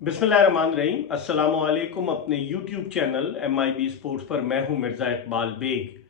बिस्मिल्लाहिर्रहमानिर्रहीम। अस्सलामुअलैकुम। अपने यूट्यूब चैनल MIB स्पोर्ट्स पर मैं हूं मिर्ज़ा इकबाल बेग।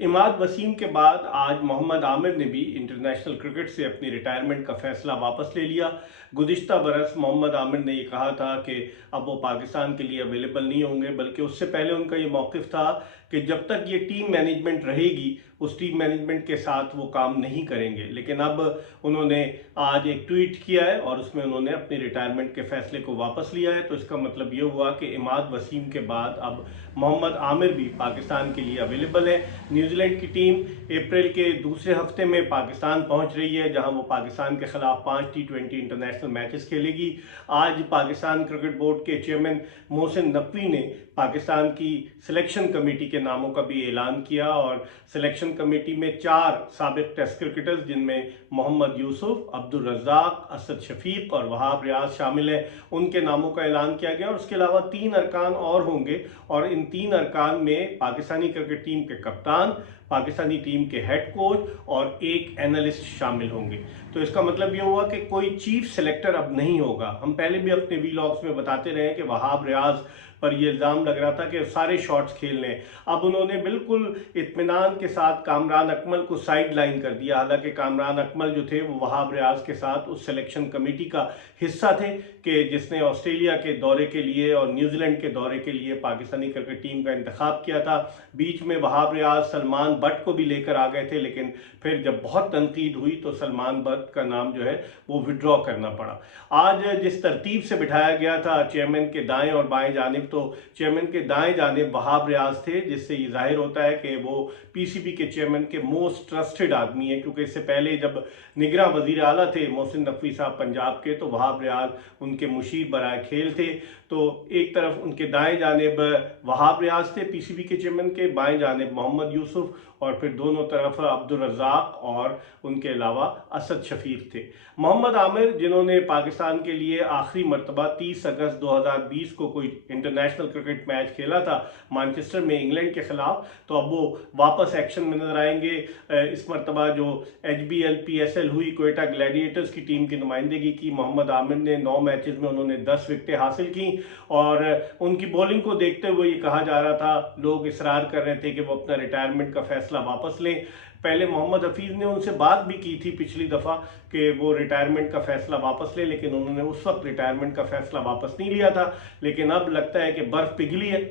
इमाद वसीम के बाद आज मोहम्मद आमिर ने भी इंटरनेशनल क्रिकेट से अपनी रिटायरमेंट का फैसला वापस ले लिया। गुज़िश्ता बरस मोहम्मद आमिर ने ये कहा था कि अब वो पाकिस्तान के लिए अवेलेबल नहीं होंगे, बल्कि उससे पहले उनका ये मौक़िफ़ था कि जब तक ये टीम मैनेजमेंट रहेगी उस टीम मैनेजमेंट के साथ वो काम नहीं करेंगे। लेकिन अब उन्होंने आज एक ट्वीट किया है और उसमें उन्होंने अपनी रिटायरमेंट के फैसले को वापस लिया है। तो इसका मतलब ये हुआ कि इमाद वसीम के बाद अब मोहम्मद आमिर भी पाकिस्तान के लिए अवेलेबल है। न्यूजीलैंड की टीम अप्रैल के दूसरे हफ्ते में पाकिस्तान पहुंच रही है, जहां वो पाकिस्तान के खिलाफ 5 T20 इंटरनेशनल मैचेस खेलेगी। आज पाकिस्तान क्रिकेट बोर्ड के चेयरमैन मोहसिन नकवी ने पाकिस्तान की सिलेक्शन कमेटी के नामों का भी ऐलान किया और सिलेक्शन कमेटी में 4 साबिक टेस्ट क्रिकेटर्स जिनमें मोहम्मद यूसुफ, अब्दुल रज़ाक, असद शफीक और वहाब रियाज शामिल हैं, उनके नामों का ऐलान किया गया। और उसके अलावा 3 अरकान और होंगे और इन 3 अरकान में पाकिस्तानी क्रिकेट टीम के कप्तान, पाकिस्तानी टीम के हेड कोच और एक एनालिस्ट शामिल होंगे। तो इसका मतलब ये हुआ कि कोई चीफ सेलेक्टर अब नहीं होगा। हम पहले भी अपने वीलॉग्स में बताते रहे कि वहाब रियाज पर यह इल्ज़ाम लग रहा था कि सारे शॉट्स खेल लें। अब उन्होंने बिल्कुल इत्मीनान के साथ कामरान अकमल को साइड लाइन कर दिया। हालांकि कामरान अकमल जो थे वो वहाब रियाज के साथ उस सिलेक्शन कमेटी का हिस्सा थे कि जिसने ऑस्ट्रेलिया के दौरे के लिए और न्यूजीलैंड के दौरे के लिए पाकिस्तानी क्रिकेट टीम का इंतखाब किया था। बीच में वहाब रियाज सलमान बट को भी लेकर आ गए थे, लेकिन फिर जब बहुत तनकीद हुई तो सलमान बट का नाम जो है वो विड्रॉ करना पड़ा। आज जिस तरतीब से बिठाया गया था चेयरमैन के दाएं और बाएं जानिब, तो चेयरमैन के दाएं जानिब वहाब रियाज थे, जिससे ये जाहिर होता है कि वो PCB के चेयरमैन के मोस्ट ट्रस्टेड आदमी है। क्योंकि इससे पहले जब निगरां वजीर आला थे मोहसिन नकवी साहब पंजाब के, तो वहाब रियाज उनके मुशीर बराए खेल थे। तो एक तरफ उनके दाएं जानिब वहाब रियाज थे PCB के चेयरमैन के, बाएं जानिब मोहम्मद यूसुफ और फिर दोनों तरफ अब्दुल रज़ाक और उनके अलावा असद शफीक थे। मोहम्मद आमिर जिन्होंने पाकिस्तान के लिए आखिरी मरतबा 30 अगस्त 2020 को कोई इंटरनेशनल क्रिकेट मैच खेला था मैनचेस्टर में इंग्लैंड के खिलाफ, तो अब वो वापस एक्शन में नजर आएंगे। इस मरतबा जो HBL PSL हुई, कोयटा ग्लैडिएटर्स की टीम की नुमाइंदगी की मोहम्मद आमिर ने 9 मैचेस में उन्होंने 10 विकेटें हासिल की। और उनकी बॉलिंग को देखते हुए ये कहा जा रहा था, लोग इसरार कर रहे थे कि वो अपना रिटायरमेंट का फैसला वापस लें। पहले मोहम्मद हफीज़ ने उनसे बात भी की थी पिछली दफ़ा कि वो रिटायरमेंट का फैसला वापस ले, लेकिन उन्होंने उस वक्त रिटायरमेंट का फैसला वापस नहीं लिया था। लेकिन अब लगता है कि बर्फ़ पिघली है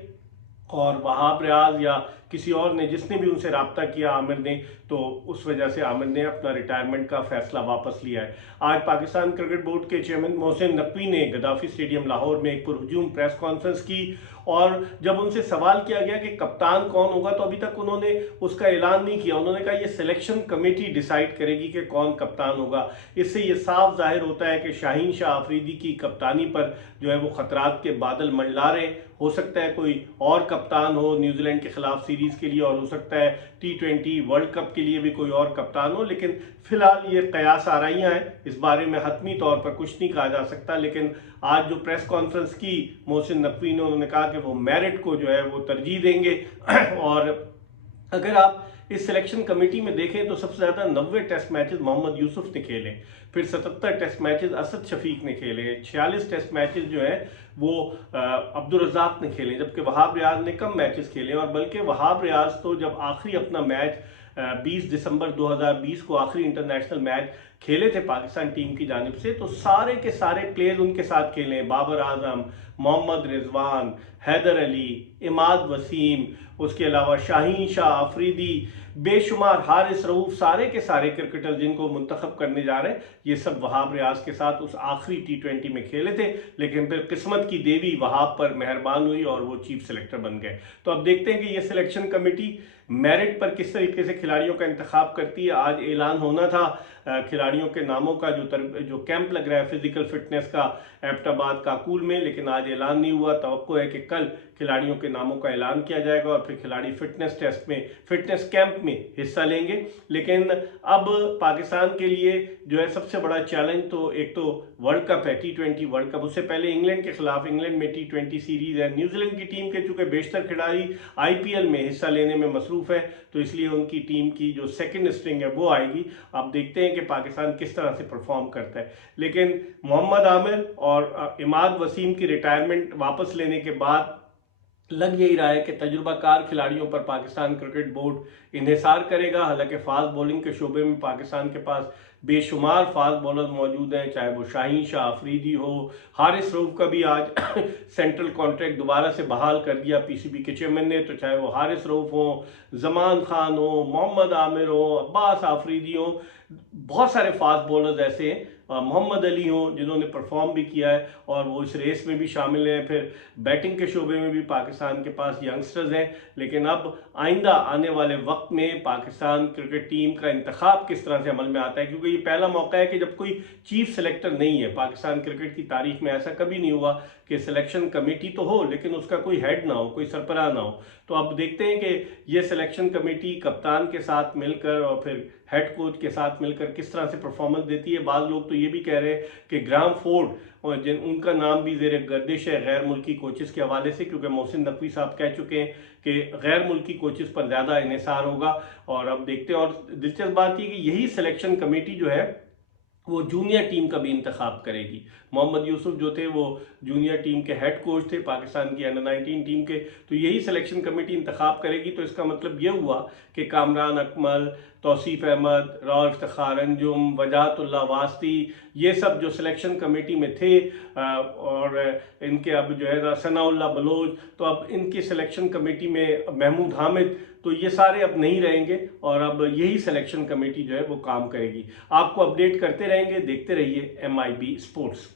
और वहाब रियाज या किसी और ने, जिसने भी उनसे रब्ता किया आमिर ने, तो उस वजह से आमिर ने अपना रिटायरमेंट का फैसला वापस लिया है। आज पाकिस्तान क्रिकेट बोर्ड के चेयरमैन मोहसिन नकवी ने गद्दाफी स्टेडियम लाहौर में एक पुरहुजूम प्रेस कॉन्फ्रेंस की और जब उनसे सवाल किया गया कि कप्तान कौन होगा, तो अभी तक उन्होंने उसका ऐलान नहीं किया। उन्होंने कहा ये सिलेक्शन कमेटी डिसाइड करेगी कि कौन कप्तान होगा। इससे ये साफ जाहिर होता है कि शाहीन शाह अफरीदी की कप्तानी पर जो है वो खतरात के बादल मंडला रहे। हो सकता है कोई और कप्तान हो न्यूजीलैंड के खिलाफ सीरीज के लिए, और हो सकता है T20 वर्ल्ड कप के लिए भी कोई और कप्तान हो। लेकिन फिलहाल ये कयास आराइयां हैं, इस बारे में हतमी तौर पर कुछ नहीं कहा जा सकता। लेकिन आज जो प्रेस कॉन्फ्रेंस की मोहसिन नकवी ने, उन्होंने कहा कि वो मेरिट को जो है वो तरजीह देंगे। और अगर आप इस सिलेक्शन कमेटी में देखें तो सबसे ज़्यादा 90 टेस्ट मैचेस मोहम्मद यूसुफ ने खेले, फिर 77 टेस्ट मैचेस असद शफीक ने खेले, 46 टेस्ट मैचेस जो है वो अब्दुल रज़ाक ने खेले, जबकि वहाब रियाज ने कम मैचेस खेले। और बल्कि वहाब रियाज तो जब आखिरी अपना मैच 20 दिसंबर 2020 को आखिरी इंटरनेशनल मैच खेले थे पाकिस्तान टीम की जानिब से, तो सारे के सारे प्लेयर्स उनके साथ खेले। बाबर आजम, मोहम्मद रिजवान, हैदर अली, इमाद वसीम, उसके अलावा शाहीन शाह अफरीदी, बेशुमार हारिस रऊफ, सारे के सारे क्रिकेटर जिनको मुंतखब करने जा रहे हैं, ये सब वहाब रियाज के साथ उस आखिरी T20 में खेले थे। लेकिन फिर किस्मत की देवी वहाब पर मेहरबान हुई और वो चीफ सेलेक्टर बन गए। तो अब देखते हैं कि ये सिलेक्शन कमेटी मेरिट पर किस तरीके से खिलाड़ियों का इंतखाब करती है। आज ऐलान होना था खिलाड़ियों के नामों का, जो कैंप लग रहा है फिजिकल फिटनेस का एबटाबाद काकूल में, लेकिन आज ऐलान नहीं हुआ। तवक्को है कि कल खिलाड़ियों के नामों का ऐलान किया जाएगा और फिर खिलाड़ी फिटनेस टेस्ट में, फिटनेस कैंप में हिस्सा लेंगे। लेकिन अब पाकिस्तान के लिए जो है सबसे बड़ा चैलेंज तो एक तो वर्ल्ड कप है, T20 वर्ल्ड कप। उससे पहले इंग्लैंड के खिलाफ, इंग्लैंड में T20 सीरीज है। न्यूजीलैंड की टीम के चूंकि बेशतर खिलाड़ी IPL में हिस्सा लेने में मसरूफ है, तो इसलिए उनकी टीम की जो सेकंड स्ट्रिंग है वो आएगी। अब देखते हैं कि पाकिस्तान पाकिस्तान किस तरह से परफॉर्म करता है। लेकिन मोहम्मद आमिर और इमाद वसीम की रिटायरमेंट वापस लेने के बाद लग यही रहा है कि तजुर्बाकार खिलाड़ियों पर पाकिस्तान क्रिकेट बोर्ड इन्हिसार करेगा। हालांकि फास्ट बॉलिंग के शोबे में पाकिस्तान के पास बेशुमार फास्ट बॉलर मौजूद हैं, चाहे वो शाहीन शाह अफरीदी हो, हारिस रऊफ का भी आज सेंट्रल कॉन्ट्रैक्ट दोबारा से बहाल कर दिया पीसीबी के चेयरमैन ने, तो चाहे वो हारिस रऊफ हो, जमान खान हो, मोहम्मद आमिर हो, अब्बास आफरीदी हो, बहुत सारे फास्ट बॉलर्स ऐसे हैं, मोहम्मद अली हो, जिन्होंने परफॉर्म भी किया है और वो इस रेस में भी शामिल हैं। फिर बैटिंग के शोबे में भी पाकिस्तान के पास यंगस्टर्स हैं। लेकिन अब आइंदा आने वाले वक्त में पाकिस्तान क्रिकेट टीम का इंतखाब किस तरह से अमल में आता है, क्योंकि ये पहला मौका है कि जब कोई चीफ सेलेक्टर नहीं है। पाकिस्तान क्रिकेट की तारीख में ऐसा कभी नहीं हुआ कि सिलेक्शन कमेटी तो हो लेकिन उसका कोई हेड ना हो, कोई सरबराह ना हो। तो अब देखते हैं कि ये सिलेक्शन कमेटी कप्तान के साथ मिलकर और फिर हेड कोच के साथ मिलकर किस तरह से परफॉर्मेंस देती है। बाद लोग तो ये भी कह रहे हैं कि ग्राहम फोर्ड और उनका नाम भी ज़ेर गर्दिश है गैर मुल्की कोचेस के हवाले से, क्योंकि मोहसिन नकवी साहब कह चुके हैं कि गैर मुल्की कोचेस पर ज़्यादा इन्हिसार होगा। और अब देखते हैं। और दिलचस्प बात ये कि यही सिलेक्शन कमेटी जो है वो जूनियर टीम का भी इंतखाब करेगी। मोहम्मद यूसुफ जो थे वो जूनियर टीम के हेड कोच थे पाकिस्तान की अंडर-19 टीम के, तो यही सिलेक्शन कमेटी इंतखाब करेगी। तो इसका मतलब ये हुआ कि कामरान अकमल, तौसीफ अहमद, राव इफ्तिखार अंजुम, वजाहतुल्ला वास्ती, ये सब जो सिलेक्शन कमेटी में थे और इनके अब जो है सनाउल्लाह बलोच, तो अब इनकी सिलेक्शन कमेटी में महमूद हामिद, तो ये सारे अब नहीं रहेंगे और अब यही सिलेक्शन कमेटी जो है वो काम करेगी। आपको अपडेट करते रहेंगे, देखते रहिए MIB स्पोर्ट्स।